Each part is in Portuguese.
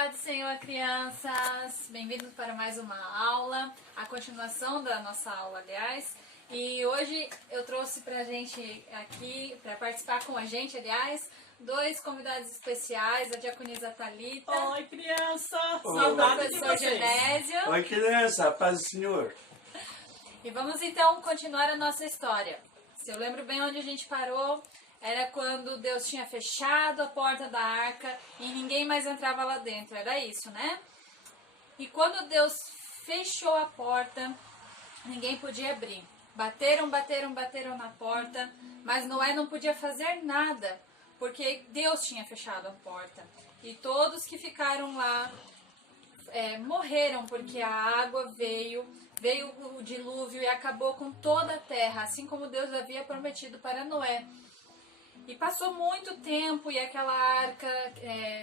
Paz do Senhor, crianças! Bem-vindos para mais uma aula, a continuação da nossa aula, aliás. E hoje eu trouxe pra gente aqui, para participar com a gente, aliás, dois convidados especiais, a diaconisa Thalita. Oi, criança! E o Saudade de professor vocês! Genésio. Oi, criança, paz do Senhor. E vamos então continuar a nossa história. Se eu lembro bem onde a gente parou, era quando Deus tinha fechado a porta da arca e ninguém mais entrava lá dentro. Era isso, né? E quando Deus fechou a porta, ninguém podia abrir. Bateram na porta, mas Noé não podia fazer nada, porque Deus tinha fechado a porta. E todos que ficaram lá morreram, porque a água veio o dilúvio e acabou com toda a terra, assim como Deus havia prometido para Noé. E passou muito tempo e aquela arca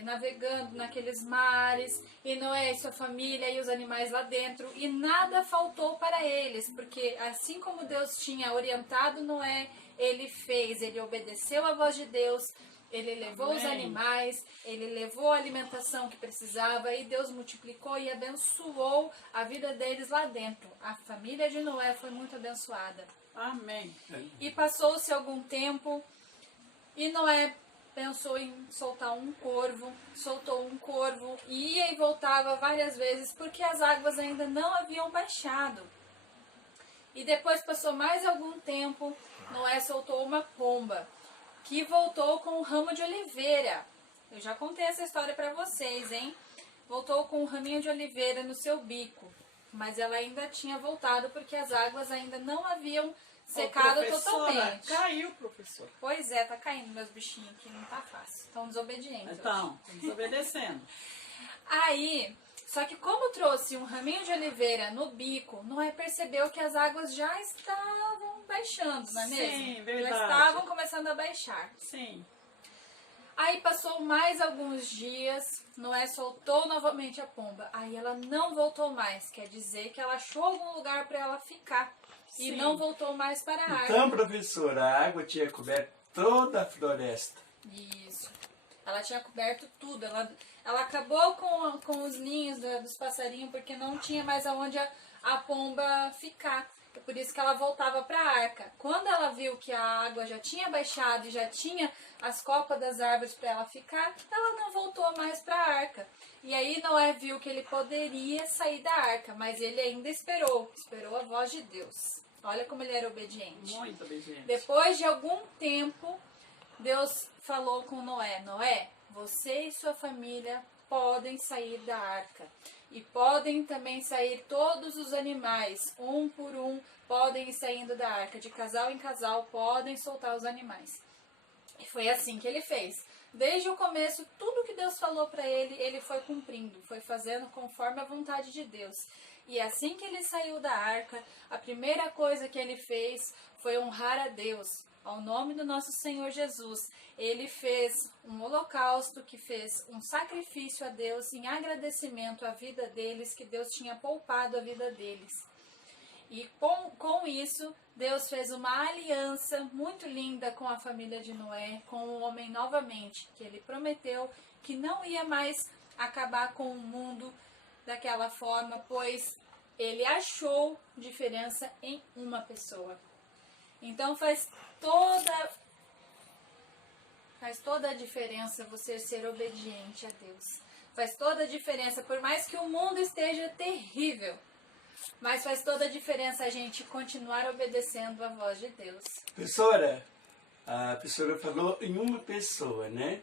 navegando naqueles mares, e Noé e sua família e os animais lá dentro, e nada faltou para eles, porque assim como Deus tinha orientado Noé, ele obedeceu à voz de Deus, ele levou os animais, ele levou a alimentação que precisava, e Deus multiplicou e abençoou a vida deles lá dentro. A família de Noé foi muito abençoada. Amém. E passou-se algum tempo, e Noé pensou em soltar um corvo, soltou um corvo, e ia e voltava várias vezes, porque as águas ainda não haviam baixado. E depois passou mais algum tempo, Noé soltou uma pomba, que voltou com um ramo de oliveira. Eu já contei essa história para vocês, hein? Voltou com um raminho de oliveira no seu bico, mas ela ainda tinha voltado porque as águas ainda não haviam secado totalmente. Caiu, professor. Pois é, tá caindo meus bichinhos aqui, não tá fácil. Estão desobedientes. Então, desobedecendo. Aí, só que como trouxe um raminho de oliveira no bico, Noé percebeu que as águas já estavam baixando, não é mesmo? Sim, verdade. Já estavam começando a baixar. Sim. Aí passou mais alguns dias, Noé soltou novamente a pomba. Aí ela não voltou mais, quer dizer que ela achou algum lugar para ela ficar. E Sim. não voltou mais para a arca. Então, professora, a água tinha coberto toda a floresta. Isso. Ela tinha coberto tudo. Ela acabou com os ninhos dos passarinhos, porque não tinha mais aonde a pomba ficar. É por isso que ela voltava para a arca. Quando ela viu que a água já tinha baixado e já tinha as copas das árvores para ela ficar, ela não voltou mais para a arca. E aí Noé viu que ele poderia sair da arca, mas ele ainda esperou a voz de Deus. Olha como ele era obediente. Muito obediente. Depois de algum tempo, Deus falou com Noé: Noé, você e sua família podem sair da arca. E podem também sair todos os animais, um por um, podem ir saindo da arca. De casal em casal, podem soltar os animais. E foi assim que ele fez. Desde o começo, tudo que Deus falou para ele, ele foi cumprindo, foi fazendo conforme a vontade de Deus. E assim que ele saiu da arca, a primeira coisa que ele fez foi honrar a Deus, ao nome do nosso Senhor Jesus. Ele fez um holocausto, que fez um sacrifício a Deus em agradecimento à vida deles, que Deus tinha poupado a vida deles. E com isso, Deus fez uma aliança muito linda com a família de Noé, com o homem novamente, que ele prometeu que não ia mais acabar com o mundo daquela forma, pois ele achou diferença em uma pessoa. Então faz toda a diferença você ser obediente a Deus. Faz toda a diferença, por mais que o mundo esteja terrível, mas faz toda a diferença a gente continuar obedecendo a voz de Deus. Professora, a professora falou em uma pessoa, né?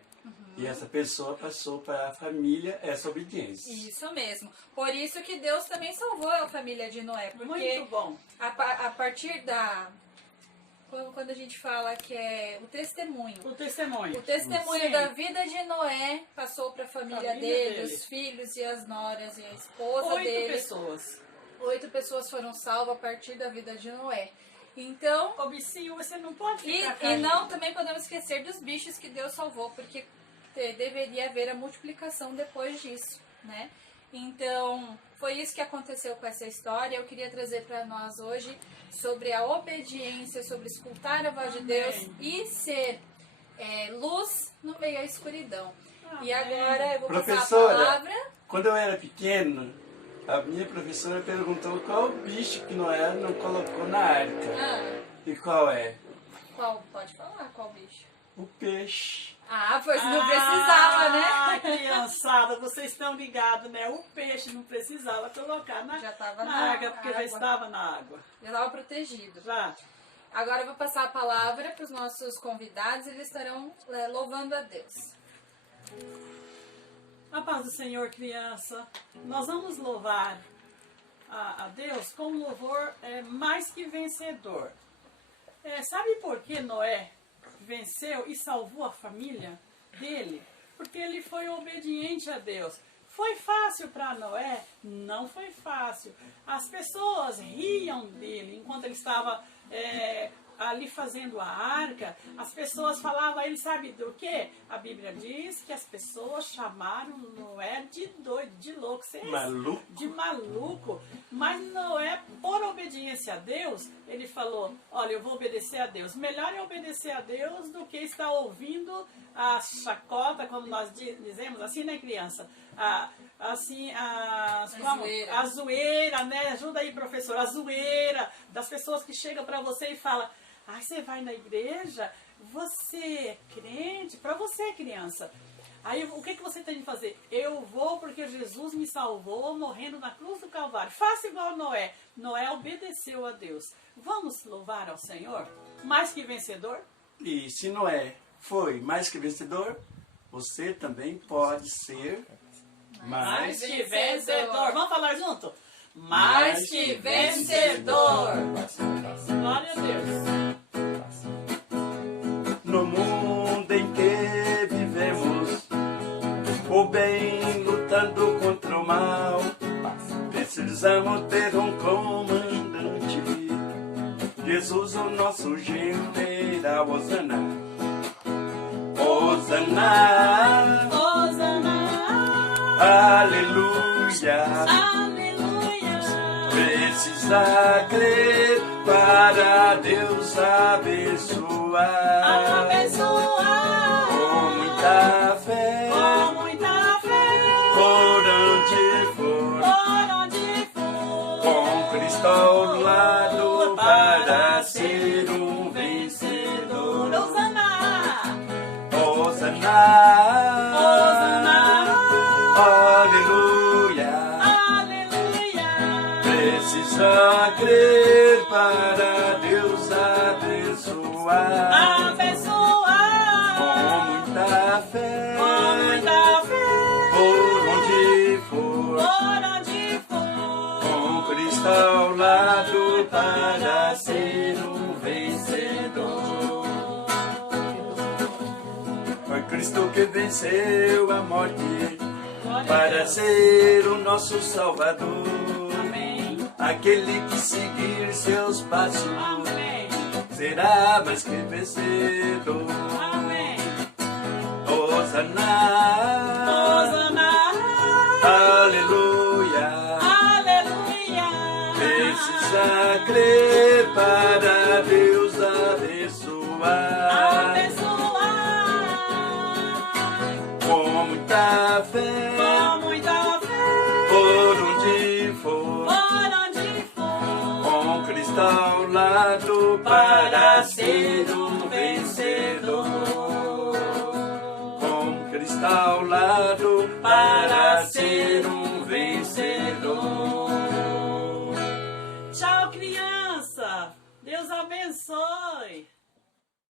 E essa pessoa passou para a família essa obediência. Isso mesmo. Por isso que Deus também salvou a família de Noé. Porque Muito bom. a partir da... Quando a gente fala que é o testemunho. O testemunho. O testemunho Sim. da vida de Noé passou para a família dele, os filhos e as noras e a esposa 8 dele. pessoas. 8 pessoas foram salvas a partir da vida de Noé. Então, Ô, bichinho, você não pode e ficar caindo. não também podemos esquecer dos bichos que Deus salvou, porque deveria haver a multiplicação depois disso, né? Então, foi isso que aconteceu com essa história. Eu queria trazer para nós hoje sobre a obediência, sobre escutar a voz de Deus e ser luz no meio da escuridão. E agora eu vou passar a Professora, palavra. Quando eu era pequeno, a minha professora perguntou qual bicho que Noé não colocou na arca. Ah, E qual é? qual? Pode falar qual bicho? O peixe. Ah, pois não precisava, né? Ah, criançada, vocês estão ligados, né? O peixe não precisava colocar Já tava na na água, porque já água. estava na água. Já estava protegido. Já. Agora eu vou passar a palavra para os nossos convidados e eles estarão louvando a Deus. A paz do Senhor, criança. Nós vamos louvar a Deus com um louvor mais que vencedor. Sabe por que Noé venceu e salvou a família dele? Porque ele foi obediente a Deus. Foi fácil para Noé? Não foi fácil. As pessoas riam dele enquanto ele estava ali fazendo a arca. As pessoas falavam a ele, sabe do quê? A Bíblia diz que as pessoas chamaram Noé de doido, de louco. Maluco? De maluco. Mas Noé, por obediência a Deus, ele falou, olha, eu vou obedecer a Deus. Melhor é obedecer a Deus do que estar ouvindo a chacota, como nós dizemos, assim, né, criança? A zoeira, né? Ajuda aí, professor. A zoeira das pessoas que chegam para você e falam, você vai na igreja? Você é crente? Para você, criança. Aí o que você tem de fazer? Eu vou porque Jesus me salvou morrendo na cruz do Calvário. Faça igual Noé. Noé obedeceu a Deus. Vamos louvar ao Senhor? Mais que vencedor? E se Noé foi mais que vencedor, você também pode ser mais Que vencedor. Vamos falar junto? Mais que vencedor. Glória a Deus. no mundo em que vivemos, o bem lutando contra o mal. Precisamos ter um comandante, Jesus, o nosso general. Hosana, Hosana, Hosana. aleluia. Aleluia. Precisa crer para Deus abençoar. Abençoar. Com muita fé, Com muita fé. por onde for, Por onde for. com Cristo ao lado para ser um vencedor. Hosana. Hosana, Hosana. aleluia. Aleluia. Precisa crer para Deus abençoar. Abençoar. Com muita fé, Com muita fé. por onde for, Por onde for. com Cristo ao lado para ser um vencedor. Foi Cristo que venceu a morte para ser o nosso Salvador. Amém. Aquele que seguir seus passos Amém. será mais que vencedor. Amém. Hosana, Hosana. aleluia. Aleluia. Precisa crer para Deus abençoar. Abençoar. Com muita fé, Com muita fé. por onde for, Por onde for. com Cristo ao lado para ser um vencedor. Com Cristo ao lado para ser um vencedor. Tchau, criança. Deus abençoe.